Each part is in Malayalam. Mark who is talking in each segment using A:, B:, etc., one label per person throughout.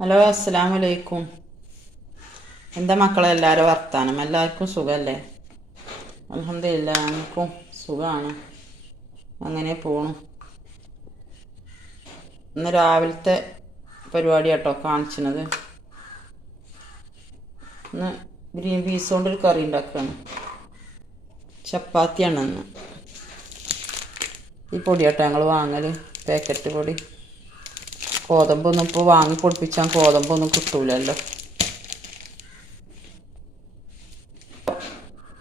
A: ഹലോ അസ്സാം വലൈക്കും എന്താ മക്കളെ? എല്ലാവരും വർത്താനം. എല്ലാവർക്കും സുഖമല്ലേ അലഹമില്ല എനിക്കും സുഖമാണ് അങ്ങനെ പോണു. ഇന്ന് രാവിലത്തെ പരിപാടി കേട്ടോ കാണിച്ചത്. ഇന്ന് ഗ്രീൻ പീസ് കൊണ്ടൊരു കറി ഉണ്ടാക്കുകയാണ് ചപ്പാത്തിയാണ് ഈ പൊടി കേട്ടോ ഞങ്ങൾ വാങ്ങൽ പാക്കറ്റ് പൊടി. ഗോതമ്പൊന്നും ഇപ്പോൾ വാങ്ങി പൊടിപ്പിച്ചാൽ ഗോതമ്പൊന്നും കിട്ടൂലല്ലോ.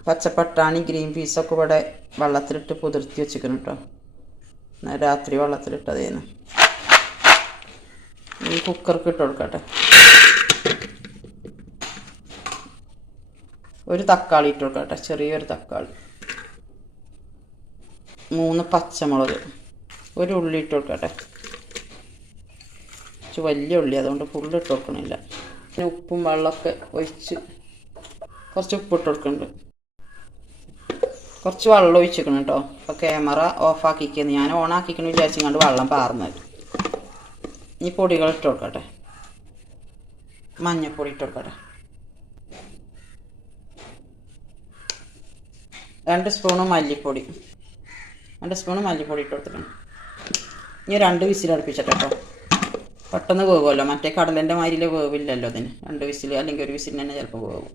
A: പച്ചപ്പട്ടാണി ഗ്രീൻ പീസൊക്കെ ഇവിടെ വെള്ളത്തിലിട്ട് കുതിർത്തി വെച്ചിക്കണം കേട്ടോ എന്നാൽ രാത്രി വെള്ളത്തിലിട്ടതേന്ന്. ഈ കുക്കർക്ക് ഇട്ട് കൊടുക്കട്ടെ. ഒരു തക്കാളി ഇട്ട് കൊടുക്കട്ടെ ചെറിയൊരു തക്കാളി. മൂന്ന് പച്ചമുളക്. ഒരു ഉള്ളി ഇട്ട് കൊടുക്കട്ടെ. കുറച്ച് വലിയ ഉള്ളി അതുകൊണ്ട് ഫുള്ള് ഇട്ട് കൊടുക്കണില്ല. പിന്നെ ഉപ്പും വെള്ളമൊക്കെ ഒഴിച്ച് കുറച്ച് ഉപ്പ് ഇട്ട് കൊടുക്കുന്നുണ്ട് കുറച്ച് വെള്ളം ഒഴിച്ചിരിക്കണം കേട്ടോ. അപ്പോൾ ക്യാമറ ഓഫാക്കിക്കുന്നു ഞാൻ ഓണാക്കിക്കണം കണ്ട് വെള്ളം പാർന്നത് ഈ പൊടികൾ ഇട്ട് കൊടുക്കട്ടെ. മഞ്ഞപ്പൊടി ഇട്ട് കൊടുക്കട്ടെ. രണ്ട് സ്പൂണ് മല്ലിപ്പൊടി. രണ്ട് സ്പൂണ് മല്ലിപ്പൊടി ഇട്ട് കൊടുത്തിട്ടുണ്ട്. ഇനി രണ്ട് കേട്ടോ. പെട്ടെന്ന് വേവുമല്ലോ മറ്റേ കടലിന്റെ മാതിരിയിലെ വേവില്ലല്ലോ അതിന്. രണ്ട് വിസിൽ അല്ലെങ്കിൽ ഒരു വിസിൽ തന്നെ ചിലപ്പോൾ പോകും.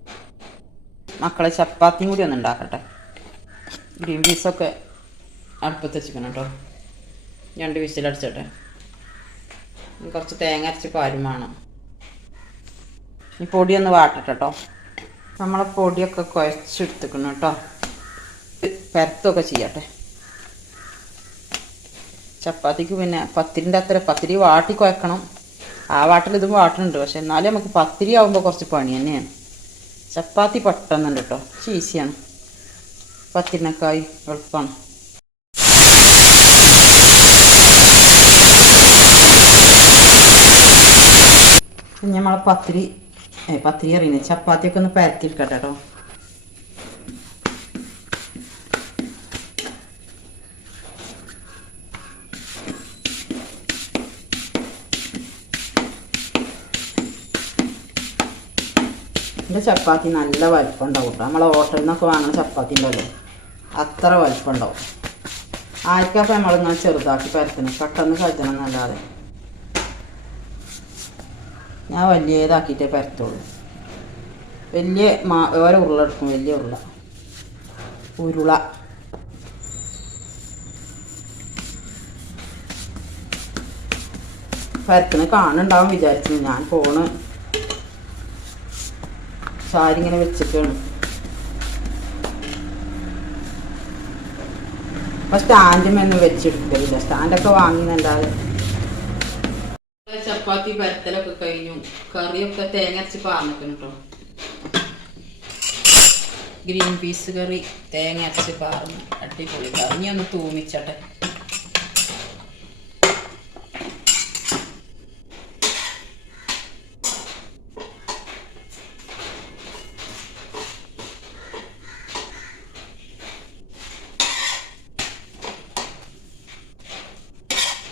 A: മക്കളെ ചപ്പാത്തിയും കൂടി ഒന്ന് ഉണ്ടാക്കട്ടെ. ഗ്രീൻ പീസൊക്കെ അടുപ്പത്ത് വെച്ചിക്കണം കേട്ടോ. രണ്ട് വിസിൽ ഇനി കുറച്ച് തേങ്ങ അരച്ച് പാരും വേണം. ഈ പൊടിയൊന്ന് വാട്ടട്ടെ കേട്ടോ. നമ്മളെ പൊടിയൊക്കെ കുഴച്ചെടുത്തിക്കണം കേട്ടോ. പരത്തൊക്കെ ചെയ്യട്ടെ. ചപ്പാത്തിക്ക് പിന്നെ പത്തിരിന്റെ അത്ര പത്തിരി വാട്ടി കുഴക്കണം ആ വാട്ടിൽ ഇതും വാട്ടുന്നുണ്ട് പക്ഷെ എന്നാലും നമുക്ക് പത്തിരി ആകുമ്പോൾ കുറച്ച് പണി തന്നെയാണ്. ചപ്പാത്തി പെട്ടെന്നുണ്ട് കേട്ടോ ഈസിയാണ് പത്തിരിനേക്കായി എളുപ്പമാണ് നമ്മളെ പത്തിരി പത്തിരി അറിയുന്നത് ചപ്പാത്തിയൊക്കെ ഒന്ന് പരത്തിയിരിക്കട്ടെ കേട്ടോ എന്റെ ചപ്പാത്തി നല്ല വലിപ്പം ഉണ്ടാവും കേട്ടോ. നമ്മളെ ഹോട്ടലിൽ നിന്നൊക്കെ വാങ്ങുന്ന ചപ്പാത്തി ഉണ്ടല്ലോ. അത്ര വലിപ്പം ഉണ്ടാവും ആർക്കപ്പം നമ്മളിങ്ങനെ ചെറുതാക്കി പരത്തണം. പെട്ടെന്ന് കരുതണം എന്നല്ലാതെ. ഞാൻ വലിയതാക്കിയിട്ടേ പരത്തുള്ളൂ. വലിയ മാ ഓരോ ഉരുള എടുക്കും. വലിയ ഉരുള. ഉരുള. പരത്തിന് കാണുന്നുണ്ടാവും വിചാരിച്ചു ഞാൻ ഫോണ് സാരി ഇങ്ങനെ വെച്ചിട്ടാണ് അപ്പൊ സ്റ്റാൻഡുമൊന്നും വെച്ചെടുക്കില്ല സ്റ്റാൻഡൊക്കെ വാങ്ങിന്നല്ലാതെ. ചപ്പാത്തി പരത്തലൊക്കെ കഴിഞ്ഞു. കറിയൊക്കെ തേങ്ങ അരച്ച് പാർന്നിക്കണം കേട്ടോ ഗ്രീൻ പീസ് കറി തേങ്ങ അരച്ച് പാർന്ന്. അടിപൊളി. കറി ഇനി ഒന്ന് തൂമിച്ചട്ടെ.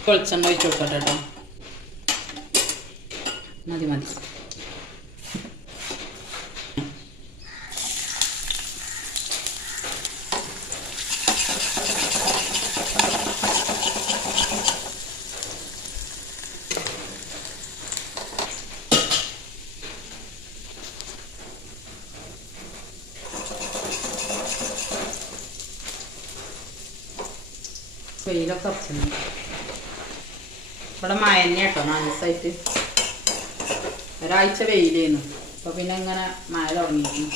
A: വെളിച്ചെണ്ണ ഒഴിച്ച് കൊടുക്കട്ടെ കേട്ടോ മതി മതി വെയിലൊക്കെ അറച്ചുണ്ട് ഇവിടെ മയന്നെ കേട്ടോ നാല് ദിവസമായിട്ട് ഒരാഴ്ച വെയിലായിരുന്നു അപ്പൊ പിന്നെ ഇങ്ങനെ മഴ തുടങ്ങിയിരുന്നു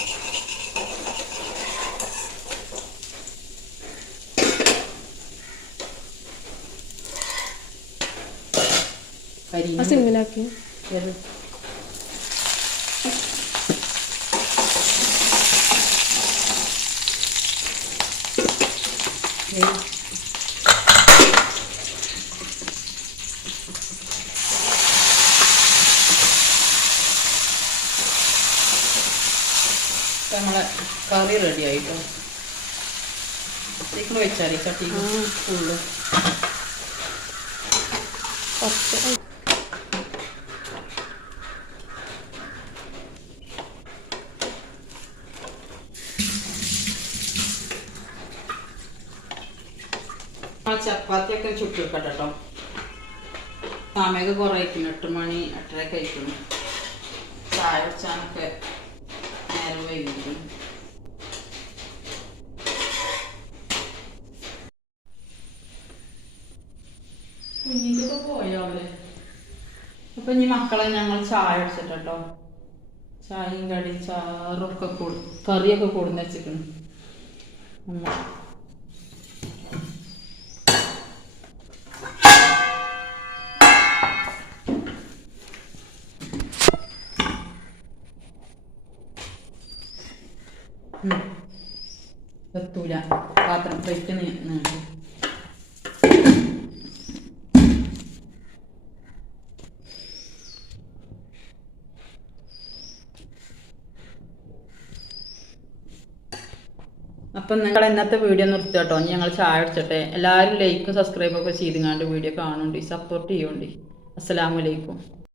B: സിമ്മിലാക്കി?
A: നമ്മളെ കറി റെഡി ആയിട്ടോ? തീക്കൾ വെച്ചാൽ ചട്ടി. ഉള്ളു
B: കുറച്ച്.
A: ചപ്പാത്തിയൊക്കെ ചുട്ടിക്കട്ടെ കേട്ടോ സമയൊക്കെ കുറേ ആയിക്കുന്നു എട്ട് മണി എട്ടര കഴിക്കുന്നു ചായ വെച്ചാണൊക്കെ നേരം വൈകിക്കുന്നു കുഞ്ഞിക്കൊക്കെ പോയോ അവർ? അപ്പൊ ഇനി മക്കളെ ഞങ്ങൾ ചായ അടിച്ചിട്ടോ ചായയും കടി ചാറൊക്കെ കൂടും കറിയൊക്കെ കൂടുന്ന വെച്ചിട്ടുണ്ട് എത്തൂല പാത്രം പ്ലേറ്റ് അപ്പം നിങ്ങൾ ഇന്നത്തെ വീഡിയോ നിർത്തുക കേട്ടോ. ഞങ്ങൾ ചായ അടിച്ചട്ടെ എല്ലാവരും ലൈക്കും സബ്സ്ക്രൈബും ഒക്കെ ചെയ്തുങ്ങാണ്ട് വീഡിയോ കാണുന്നുണ്ട്. സപ്പോർട്ട് ചെയ്യുന്നുണ്ട് അസ്സലാമലൈക്കും